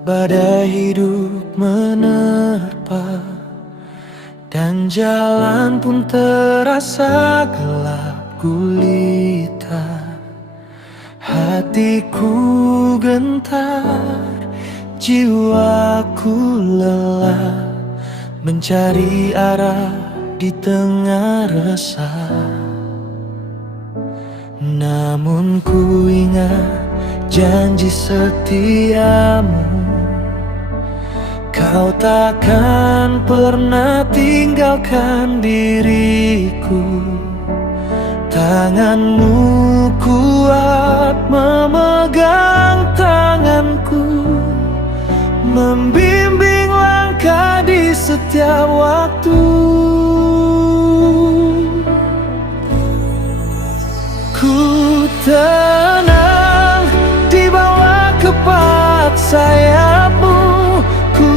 Badai hidup menerpa, dan jalan pun terasa gelap gulita. Hatiku gentar, jiwaku lelah, mencari arah di tengah resah. Namun ku ingat janji setiamu, kau takkan pernah tinggalkan diriku. Tanganmu kuat memegang tanganku, membimbing langkah di setiap waktu. Ku tenang di bawah kepak sayapmu, ku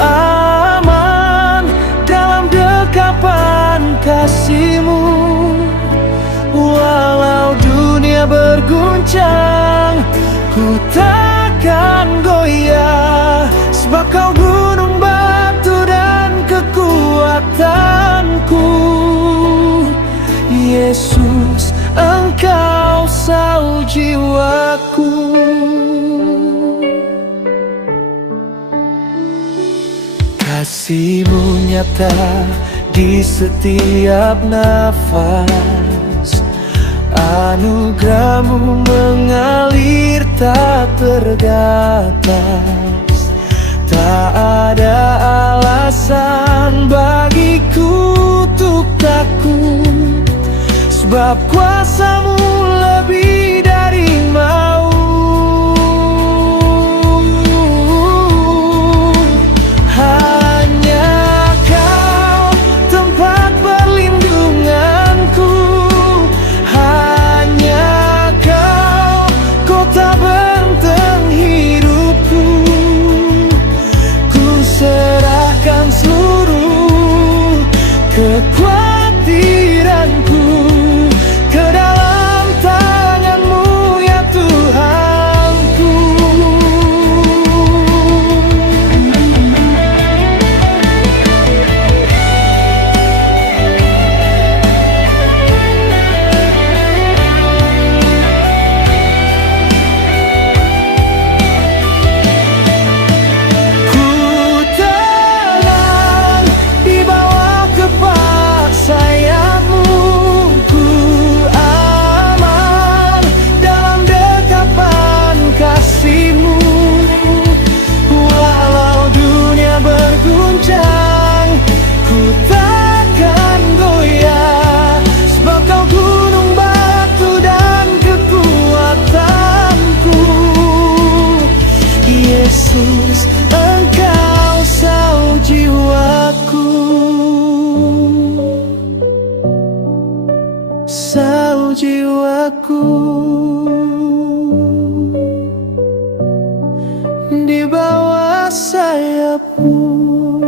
aman dalam dekapan kasihmu. Walau dunia berguncang, ku takkan goyah, sebab kau gunung batu dan kekuatanku. Yesus, Engkau sauh jiwaku. Kasih-Mu nyata di setiap nafas, anugerah-Mu mengalir tak terbatas. Tak ada alasan bagiku untuk takut, sebab kuasa-Mu lebih dari maut. Hanya Kau tempat perlindunganku, hanya Kau kota benteng hidupku. Ku serahkan seluruh kekhawatiranku ke dalam tangan-Mu, ya Tuhanku. Ku tenang di bawah kepak sayap-Mu, ku aman dalam dekapan kasih-Mu. Walau dunia berguncang, ku takkan goyah, sebab Kau gunung batu dan kekuatanku. Yesus, Engkau sauh jiwaku, sauh jiwaku. Di bawah sayap-Mu.